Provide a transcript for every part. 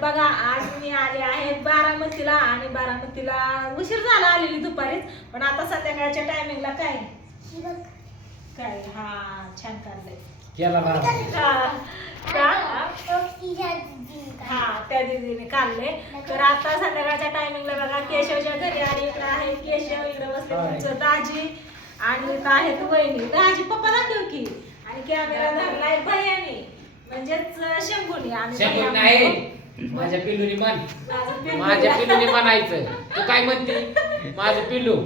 बघा आज मी आले आहे बारामतीला आणि बारामतीला उशीर झाला आलेली दुपारीच, पण आता संध्याकाळच्या टायमिंगला काय काय हा छान काढलंय केला ना हा त्या दीदीने काढले. तर आता संध्याकाळच्या टायमिंगला बघा केशवच्या घरी आणि इकडे आहे केशव, इकडे बसले तुमचं दाजी आणि इथं आहेत वहिनी. दाजी पप्पा दाखव की, आणि कॅमेरा धरलाय भैयाने म्हणजेच शंभूने. आणि नाही माझ्या पिल्लूनी मान, माझ्या पिल्लूनी म्हणायचं. तू काय म्हणते माझं पिल्लू?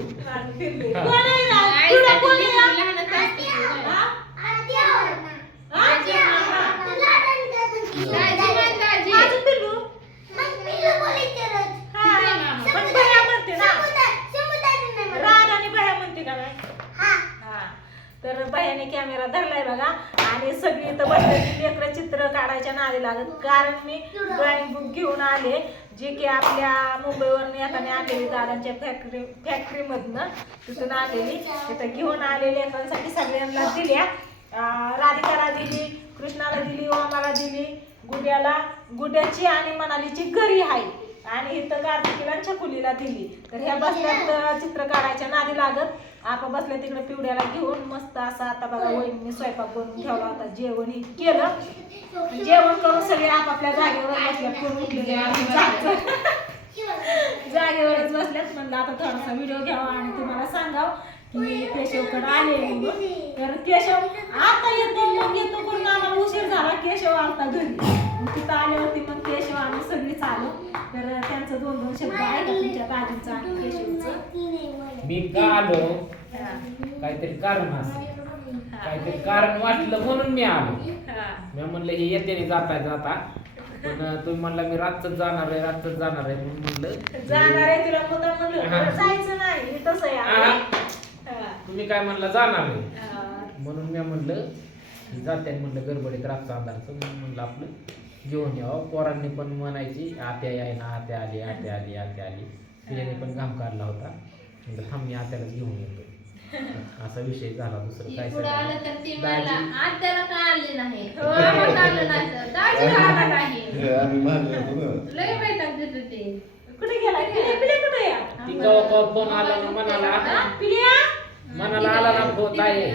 तर भैयाने कॅमेरा धरलाय बघा. आणि सगळी इथं बसलेली लेकरं चित्र काढायच्या नादी लागत, कारण मी ड्रॉइंग बुक घेऊन आले जे की आपल्या मुंबईवरून येताना आलेली दादांच्या फॅक्टरीमधनं तिथून आलेली. तिथं घेऊन आलेली लेकरांसाठी सगळ्यांना दिल्या. राधिकाला दिली, कृष्णाला दिली, ओमाला दिली, गुड्याची आणि मनालीची घरी आहे, आणि इथं कार्तिकीला छकुलीला दिली. तर ह्या बसल्यात चित्र काढायच्या नादी लागत. आपण बसल्या तिकडे पिवड्याला घेऊन मस्त असं. आता बघा वहिनी स्वयंपाक बनवून ठेवला होता, जेवण ही केलं. जेवण करून सगळे आपापल्या जागेवरच बसल्यात, करून उठलेले जागेवरच बसल्यात. म्हणलं आता थोडासा व्हिडिओ घ्यावा आणि तुम्हाला सांगाव की केशवकडे आले म्हणून. तर केशव आता येतो मग येतो, पण आम्हाला उशीर झाला. केशव आलता घरी, तिथं आले होते मग केशव आम्ही सगळीच आलो. तर त्यांचं दोन शब्द आहे का तुमच्या दाजींचं आणि केशवचं? मी का आलो? काहीतरी कारण असं, काहीतरी कारण वाटलं म्हणून मी आलो. मी म्हणलं हे येते जाता जाता, पण तुम्ही म्हणला मी रातच जाणार आहे, रातच जाणार आहे म्हणून म्हणलं जाणार आहे. तुला मुद्दा म्हणलं जायचं नाही, तसं आहे. तुम्ही काय म्हणला जाणार आहे म्हणून मी म्हणलं जाते. म्हणलं गडबडीत रातचा अंधारचं म्हणून म्हणलं आपलं घेऊन यावं. पोरांनी पण म्हणायची आत्या आहे ना, आत्या आली, आत्या आली, आत्या आली. तिने पण घाम काढला होता. म्हणलं थांब मी आत्यालाच घेऊन येतो. असा विषय झाला. दुसरं काय कुठे गेला कुठे फोन आला ना मनाला आला ना फोन आहे.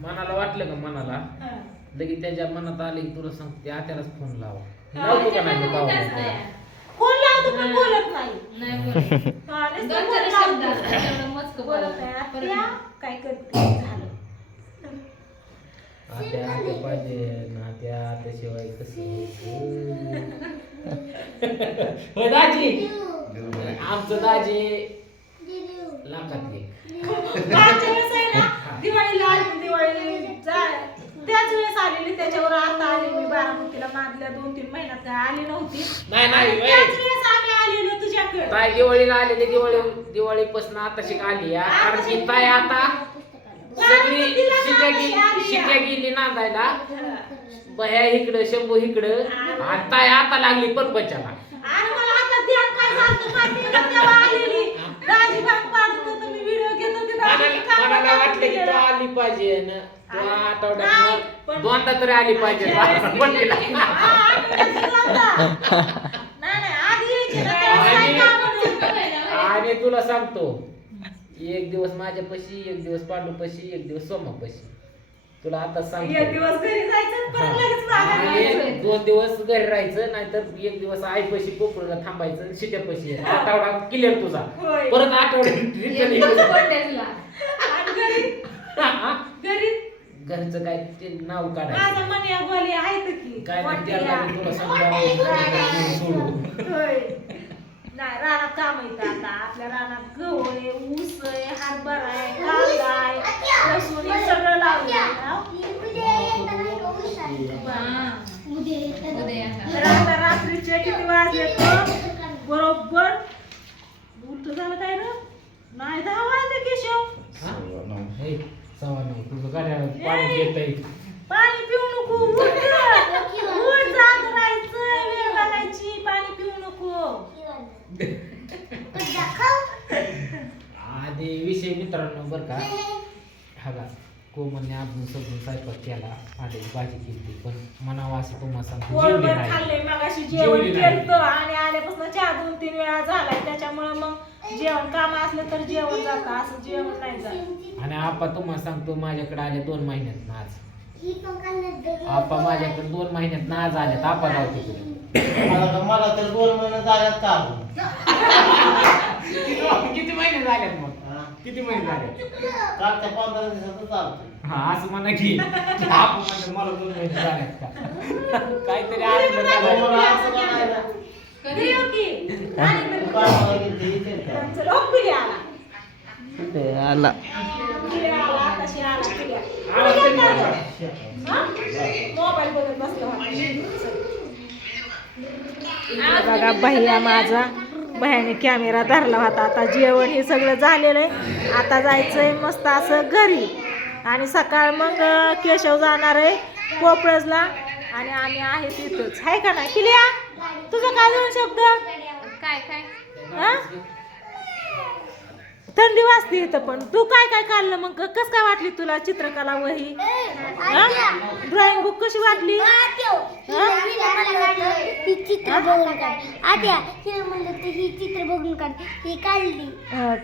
मनाला वाटलं का मनाला लगेच त्याच्या मनात आले की तुला सांगते आत्यालाच फोन लावा. लावतो का नाही फोन लावतो पण बोलत नाही. काय करते झालं आत्या आत्या पाहिजे ना, त्याशिवाय कसं होय दाजी. आमचं दाजी लाखातले दिवाळीला त्याच वेळेस आलेली, त्याच्यावर आता आली मी बारामतीला. मागल्या 2-3 महिन्यात काय आली नव्हती. नाही त्याच वेळेस आम्ही आलेलो तुझ्याकडे. ताई दिवाळीला आलेली, दिवाळीपासून आता आली. कारण की ताई आता सगळी शिक्या गेली नांदायला. बह्या इकडं, शंभू इकडं, आणि ताई आता लागली परपंचाला. आणि मला आता ध्यान काय झालं माहिती का, तेव्हा आलेली दाजी भाग पाडत होतो मी, व्हिडिओ घेत होते. मला वाटलं की तू आली पाहिजे ना, तू आठवड्यात दोनदा तरी आली पाहिजे. आणि तुला सांगतो, एक दिवस माझ्यापाशी, एक दिवस पांडूपाशी, एक दिवस सोमापाशी. तुला आता सांगतो, एक दिवस घरी जायचं, परत लगेच माघारी यायचं. 2 दिवस घरी राहायचं, नाहीतर एक दिवस आईपाशी कोपरला थांबायचं, शिट्यापाशी. आठवडा क्लिअर तुझा. परत आठवड्यात घरचं काय ते नाव काढायचं. माझं मन या बोली आहेत की काय नाही तुला सांगतो. नाही रानात काम येतं. आता आपल्या रानात गहू आहे, ऊस आहे, हरभरा आहे, कांदा आहे, लसूण आहे, सगळं लावलं. तर आता रात्रीचे किती वाजले बरोबर उलट झालं काय रे? नाही 10 वाजले केशव. 9 तुझं गाड्या पाणी घेतय. पाणी पिऊ नको, उठ जाग राहायचं, वेळ घालायची, पाणी पिऊ नको. आधी विषय मित्रांनो बरं का, हा कोमलने अजून सगळं स्वयंपाक केला, अंड्याची भाजी केली, पण म्हणावं असं तुम्हाला सांगतो पोटभर जेवली नाही. खाल्ले मगाशी जेवण केलं आणि आल्यापासून चहा 2-3 वेळा झालाय, त्याच्यामुळे मग जेवण काम असलं तर जेवण जातं, असं जेवण नाही जात. आणि आपा तुम्हाला सांगतो माझ्याकडे आले 2 महिन्यात आज. आपा माझ्याकडे 2 महिन्यात आज आल्यात. आपा जाऊ तिकडे. मला तर 2 महिने झाल्यात का किती महिने झालेत मग? किती महिने झाले? कालच्या 15 दिवसात चालतो. हा असं म्हणा की आपण म्हणतो मला 2 महिने झालेत का? काहीतरी असलं का मला असं म्हणायला. घरी येऊ की? आणि तर कामाला गेलते, इथे काय? त्यांचं लोक पिढी आला. कुठे आला? पिढी आला, तशी आला पिढी. आवाज पिढी कमी काय? करा. हा? मोबाईल बघत बसला होता. बघा भैया माझा, भैयाने कॅमेरा धरला होता. आता जेवण हे सगळं झालेलं आहे, आता जायचंय मस्त असं घरी. आणि सकाळ मग केशव जाणार आहे पोपळजला आणि आम्ही आहे तिथंच, आहे का नाही किलिया? तुझं काय 2 शब्द? काय हा? थंडी वाजते इथं, पण तू काय काय काढलं मग? कसं काय वाटली तुला चित्रकला वही? ड्रॉइंग बुक कशी वाटली? ही चित्र बघून काढ आद्या, हिला म्हणलं तर ही चित्र बघून काढ, ही काढली.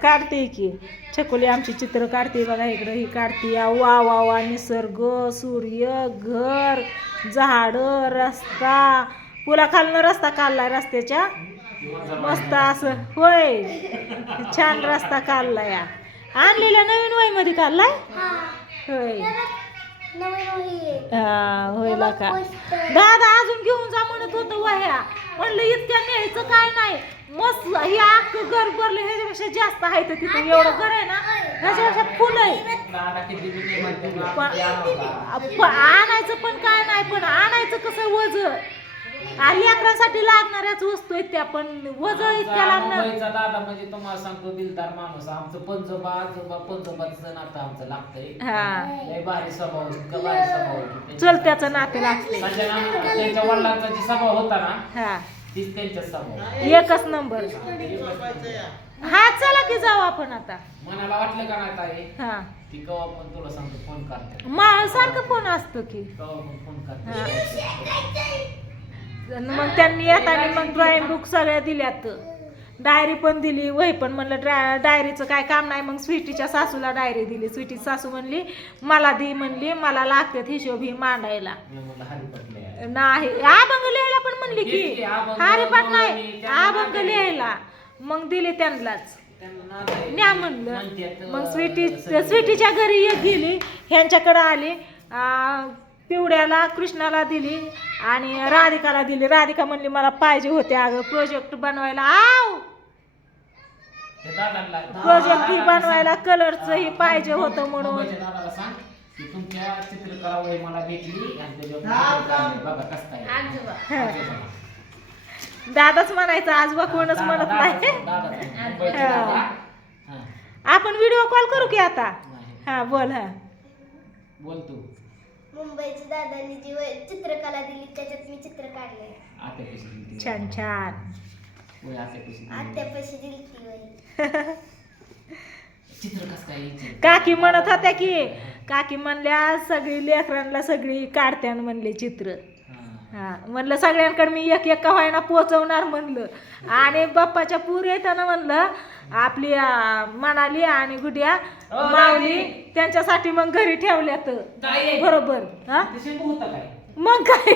काढते की छकुली आमची चित्र काढते बघा. इकडं ही काढते, वा वा वा, निसर्ग, सूर्य, घर, झाड, रस्ता, पुलाखालनं रस्ता काढलाय रस्त्याच्या, मस्त असं. होय, छान रस्ता काढलाय. आणलेल्या नवीन वहीमध्ये काढलाय. होय होय का दादा अजून घेऊन जा म्हणत होतं वह्या. म्हणलं इतक्या न्यायचं काय नाही, मस्त हे अख्खं घर भरलं, ह्याच्यापेक्षा जास्त आहे तर तिथं एवढं घर आहे ना, ह्याच्यापेक्षा फुल आहे. आणायचं पण काय नाही, पण आणायचं कसं वज आणि लेकरांसाठी लागणाऱ्याच वस्तू आहेत त्या, पण वज इतक्या लागणार. दादा म्हणजे तुम्हाला सांगतो दिलदार माणूस. आमचं पंजोबा आजोबा पंजोबाचं नातं आमचं लागतंय. लय भारी स्वभाव, इतका भारी स्वभाव. चलत्याचं नातं लागतंय. त्यांच्या वडिलांचा जी स्वभाव होता ना, हा तीच त्यांच्या स्वभाव. एकच नंबर. हा चला की जाऊ आपण आता. मनाला वाटलं का नाही ताई हा की कवा पण तुला सांगतो फोन करते, सारखं फोन असतो की. कवा पण फोन करते. मग त्यांनी येताना मग ड्रॉइंग बुक सगळ्या दिल्यात, डायरी पण दिली, वही पण. म्हणलं डायरीचं काय काम नाही. मग स्वीटीच्या सासूला डायरी दिली. स्वीटी सासू म्हणली मला दी, म्हणली मला लागतात हिशोब ही मांडायला. नाही अभंग लिहायला पण म्हणली की, हरिपाठ नाही अभंग लिहायला. मग दिले त्यांनाच, न्या म्हणलं. मग स्वीटीच्या घरी एक गेली, ह्यांच्याकडे आली, पिवड्याला कृष्णाला दिली आणि राधिकाला दिली. राधिका म्हणली मला पाहिजे होते अगं प्रोजेक्ट बनवायला. प्रोजेक्ट ही बनवायला कलरचं ही पाहिजे होतं म्हणून. तुमच्या चित्रकला वही मला भेटली आणि बघा कसं काय. दादाच म्हणायचं, आजोबा कोणच म्हणत नाही. आपण व्हिडिओ कॉल करू की आता? हा बोल. हा बोल तू. मुंबईच्या दादांनी जी चित्रकला दिली त्याच्यात मी चित्र काढले. छान छान. आत्यापाशी दिली ती वही. चित्र कसं काय? काकी म्हणत होत्या की, काकी म्हणल्या सगळी लेकरांना सगळी काढत्यान म्हणले चित्र. हा म्हणलं सगळ्यांकडे मी एक एक व्हायना पोचवणार म्हणलं. आणि बाप्पाच्या पूर येताना म्हणलं आपली मनाली आणि गुड्या माऊली त्यांच्यासाठी मग घरी ठेवल्यात बरोबर. हा मग काय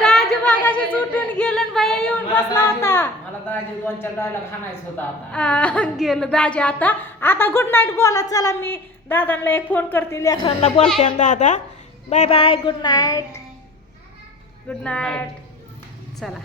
दाजी मागाशीच उठून गेलं, बाया येऊन बसला होता. मला दाजी 2-4 डायलॉग हाणायचं होता आता. गेलं दाजी. आता गुड नाईट बोला. चला मी दादांना एक फोन करते, लेकरांना बोलते. दादा bye bye, good night. Good night. चला.